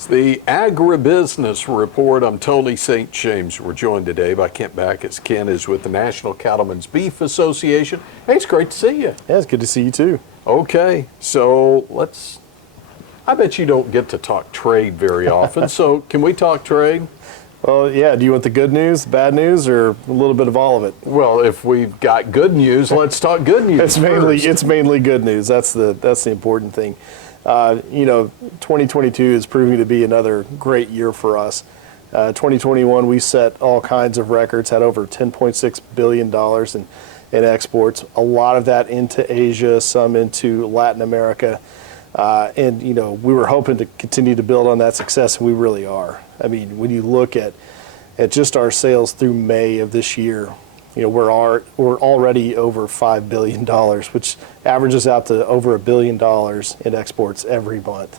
It's the Agribusiness Report. I'm Tony St. James. We're joined today by Kent Bacus. Kent is with the National Cattlemen's Beef Association. Hey, it's great to see you. Yeah, it's good to see you too. Okay, so I bet you don't get to talk trade very often, so can we talk trade? Well, yeah, do you want the good news, bad news, or a little bit of all of it? Well, if we've got good news, let's talk good news. It's mainly good news. That's the important thing. 2022 is proving to be another great year for us. 2021, we set all kinds of records, had over $10.6 billion in exports, a lot of that into Asia, some into Latin America. And we were hoping to continue to build on that success, and we really are. I mean, when you look at just our sales through May of this year, we're already over $5 billion, which averages out to over $1 billion in exports every month.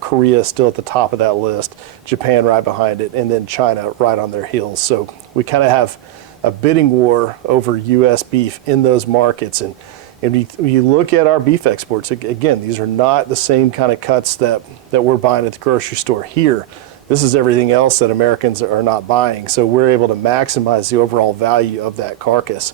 Korea is still at the top of that list, Japan right behind it, and then China right on their heels. So we kind of have a bidding war over U.S. beef in those markets. And you look at our beef exports, again, these are not the same kind of cuts that we're buying at the grocery store here. This is everything else that Americans are not buying. So we're able to maximize the overall value of that carcass.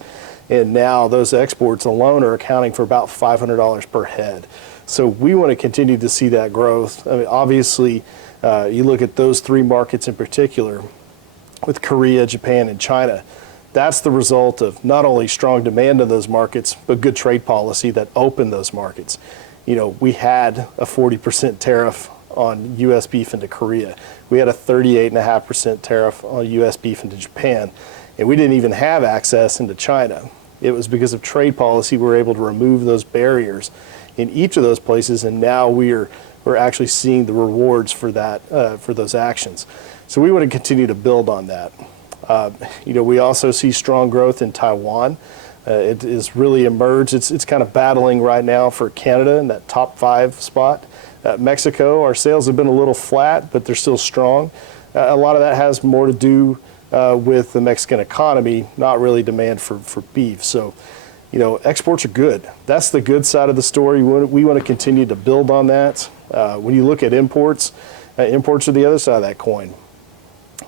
And now those exports alone are accounting for about $500 per head. So we want to continue to see that growth. I mean, obviously, you look at those three markets in particular, with Korea, Japan, and China. That's the result of not only strong demand in those markets, but good trade policy that opened those markets. We had a 40% tariff on U.S. beef into Korea. We had a 38.5% tariff on U.S. beef into Japan, and we didn't even have access into China. It was because of trade policy we were able to remove those barriers in each of those places, and now we're actually seeing the rewards for that, for those actions. So we want to continue to build on that. We also see strong growth in Taiwan. It has really emerged. It's kind of battling right now for Canada in that top 5 spot. Mexico, our sales have been a little flat, but they're still strong. A lot of that has more to do with the Mexican economy, not really demand for beef. So, exports are good. That's the good side of the story. We want to continue to build on that. When you look at imports, imports are the other side of that coin.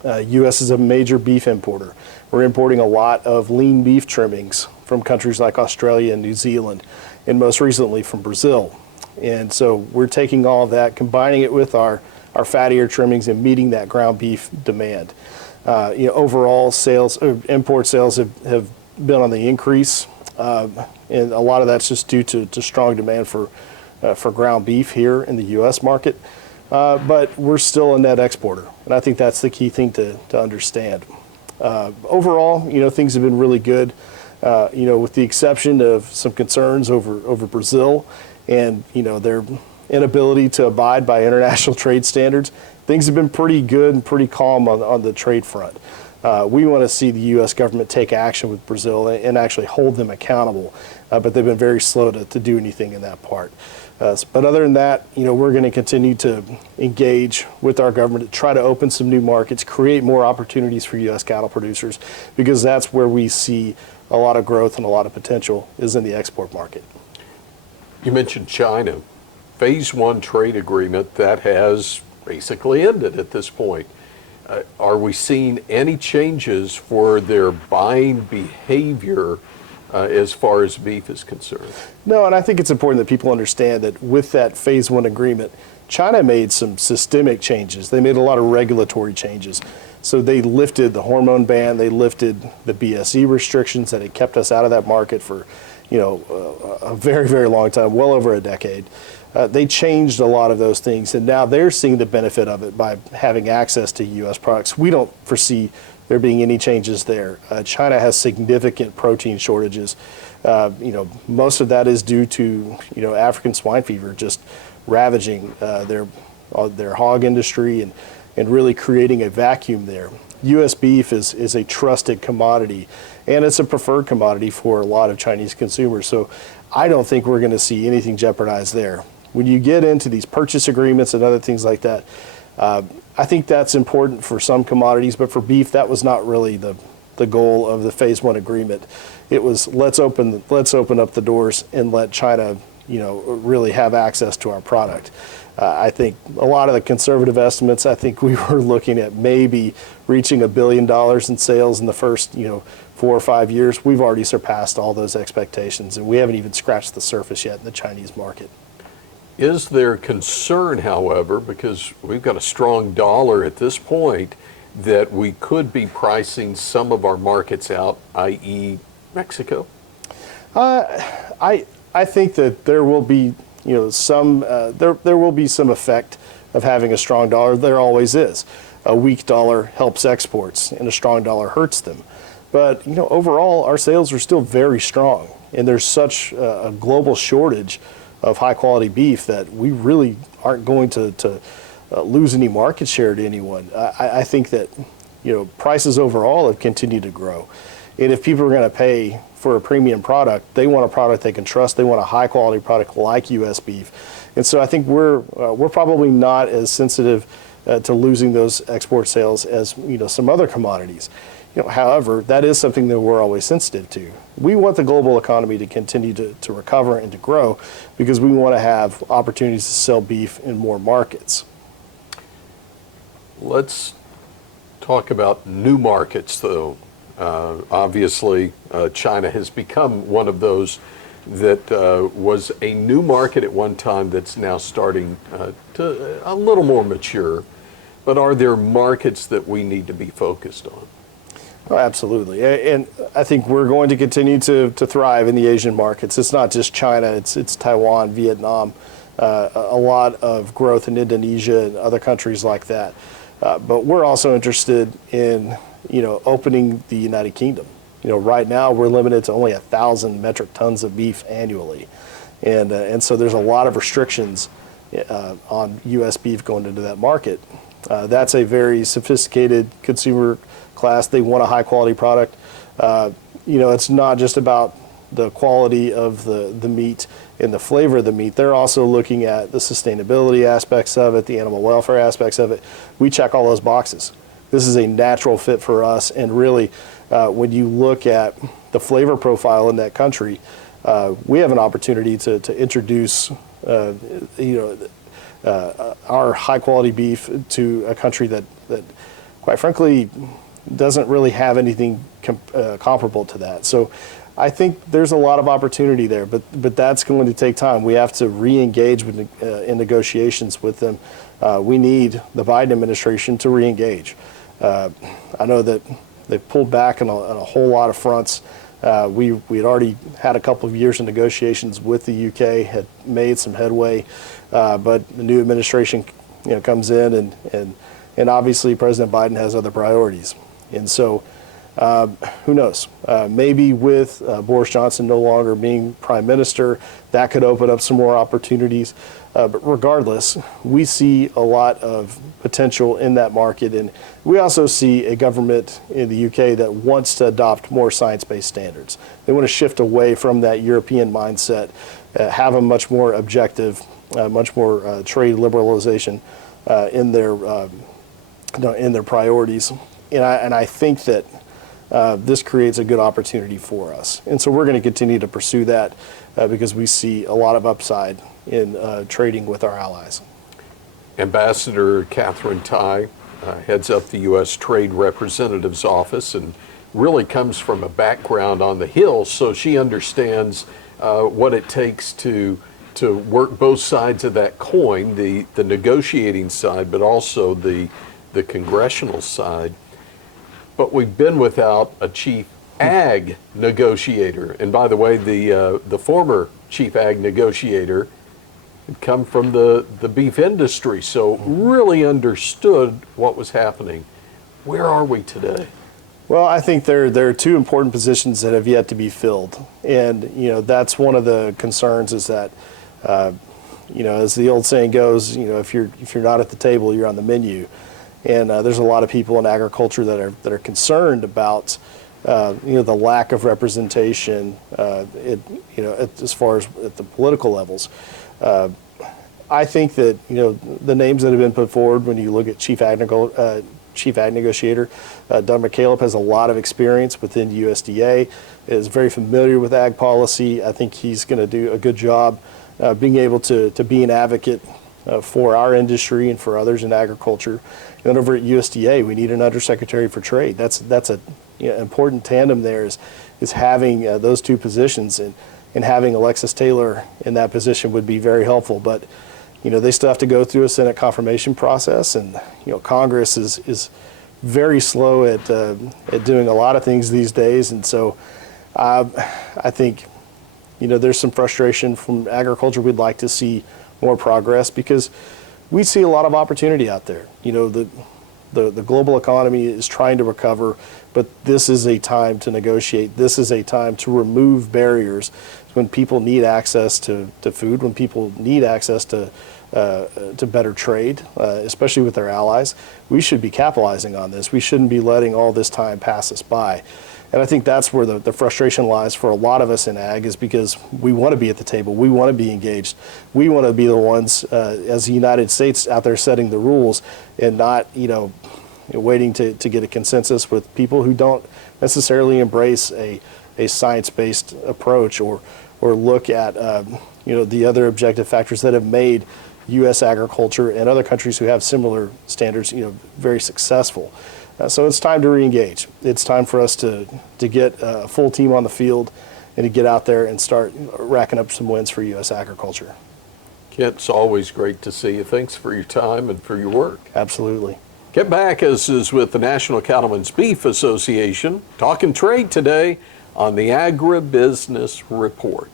U.S. is a major beef importer. We're importing a lot of lean beef trimmings from countries like Australia and New Zealand, and most recently from Brazil. And so we're taking all of that, combining it with our fattier trimmings and meeting that ground beef demand. Overall sales, import sales have been on the increase, and a lot of that's just due to strong demand for ground beef here in the U.S. market. But we're still a net exporter, and I think that's the key thing to understand. Overall, things have been really good, with the exception of some concerns over Brazil and their inability to abide by international trade standards. Things have been pretty good and pretty calm on the trade front. We want to see the U.S. government take action with Brazil and actually hold them accountable, but they've been very slow to do anything in that part. But other than that, we're going to continue to engage with our government to try to open some new markets, create more opportunities for U.S. cattle producers, because that's where we see a lot of growth and a lot of potential is in the export market. You mentioned China. Phase 1 trade agreement that has basically ended at this point. Are we seeing any changes for their buying behavior as far as beef is concerned? No, and I think it's important that people understand that with that Phase 1 agreement, China made some systemic changes. They made a lot of regulatory changes. So they lifted the hormone ban, they lifted the BSE restrictions that had kept us out of that market for a very, very long time, well over a decade. They changed a lot of those things, and now they're seeing the benefit of it by having access to U.S. products. We don't foresee there being any changes there. China has significant protein shortages. Most of that is due to African swine fever just ravaging their hog industry and really creating a vacuum there. U.S. beef is a trusted commodity, and it's a preferred commodity for a lot of Chinese consumers. So I don't think we're going to see anything jeopardized there. When you get into these purchase agreements and other things like that, I think that's important for some commodities, but for beef, that was not really the goal of the Phase 1 agreement. It was let's open up the doors and let China really have access to our product. I think a lot of the conservative estimates, I think we were looking at maybe reaching $1 billion in sales in the first, 4 or 5 years. We've already surpassed all those expectations, and we haven't even scratched the surface yet in the Chinese market. Is there concern, however, because we've got a strong dollar at this point, that we could be pricing some of our markets out, i.e. Mexico? I think that there will be, some there will be some effect of having a strong dollar. There always is. A weak dollar helps exports, and a strong dollar hurts them. But overall, our sales are still very strong, and there's such a global shortage of high quality beef that we really aren't going to lose any market share to anyone. I think that prices overall have continued to grow, and if people are going to pay for a premium product, they want a product they can trust. They want a high quality product like U.S. beef, and so I think we're probably not as sensitive to losing those export sales as some other commodities. However, that is something that we're always sensitive to. We want the global economy to continue to recover and to grow because we want to have opportunities to sell beef in more markets. Let's talk about new markets, though. Obviously, China has become one of those that was a new market at one time that's now starting to a little more mature. But are there markets that we need to be focused on? Oh, absolutely. And I think we're going to continue to thrive in the Asian markets. It's not just China, it's Taiwan, Vietnam, a lot of growth in Indonesia and other countries like that. But we're also interested in, opening the United Kingdom. Right now we're limited to only 1,000 metric tons of beef annually. And so there's a lot of restrictions on U.S. beef going into that market. That's a very sophisticated consumer class. They want a high quality product. It's not just about the quality of the meat and the flavor of the meat. They're also looking at the sustainability aspects of it, the animal welfare aspects of it. We check all those boxes. This is a natural fit for us, and really, when you look at the flavor profile in that country, we have an opportunity to introduce our high quality beef to a country that quite frankly doesn't really have anything comparable to that. So I think there's a lot of opportunity there, but that's going to take time. We have to re-engage in negotiations with them. We need the Biden administration to re-engage. I know that they've pulled back on a whole lot of fronts. We had already had a couple of years of negotiations with the UK, had made some headway, but the new administration comes in, and obviously President Biden has other priorities. And so who knows? Maybe with Boris Johnson no longer being prime minister, that could open up some more opportunities. But regardless, we see a lot of potential in that market. And we also see a government in the UK that wants to adopt more science-based standards. They want to shift away from that European mindset, have a much more objective, much more trade liberalization in their priorities. And I think that this creates a good opportunity for us. And so we're going to continue to pursue that because we see a lot of upside in trading with our allies. Ambassador Catherine Tai heads up the U.S. Trade Representative's Office and really comes from a background on the Hill, so she understands what it takes to work both sides of that coin, the negotiating side, but also the congressional side. But we've been without a chief ag negotiator. And by the way, the former chief ag negotiator had come from the beef industry, so really understood what was happening. Where are we today? Well, I think there are two important positions that have yet to be filled. And, that's one of the concerns is that, as the old saying goes, if you're not at the table, you're on the menu. And there's a lot of people in agriculture that are concerned about the lack of representation as far as at the political levels. I think that the names that have been put forward when you look at chief ag negotiator, Doug McCaleb has a lot of experience within USDA, is very familiar with ag policy. I think he's going to do a good job being able to be an advocate for our industry and for others in agriculture. And then over at USDA, we need an undersecretary for trade. That's a important tandem there is having those two positions, and having Alexis Taylor in that position would be very helpful. But they still have to go through a Senate confirmation process, and Congress is very slow at doing a lot of things these days. And so I think there's some frustration from agriculture. We'd like to see more progress because we see a lot of opportunity out there. The global economy is trying to recover, but this is a time to negotiate. This is a time to remove barriers when people need access to food, when people need access to better trade, especially with their allies. We should be capitalizing on this. We shouldn't be letting all this time pass us by. And I think that's where the frustration lies for a lot of us in ag, is because we want to be at the table. We want to be engaged. We want to be the ones, as the United States, out there setting the rules, and not, waiting to get a consensus with people who don't necessarily embrace a science-based approach or look at, the other objective factors that have made U.S. agriculture and other countries who have similar standards, very successful. So it's time to reengage. It's time for us to get a full team on the field and to get out there and start racking up some wins for U.S. agriculture. Kent, it's always great to see you. Thanks for your time and for your work. Absolutely. Kent Bacus is with the National Cattlemen's Beef Association, talking trade today on the Agribusiness Report.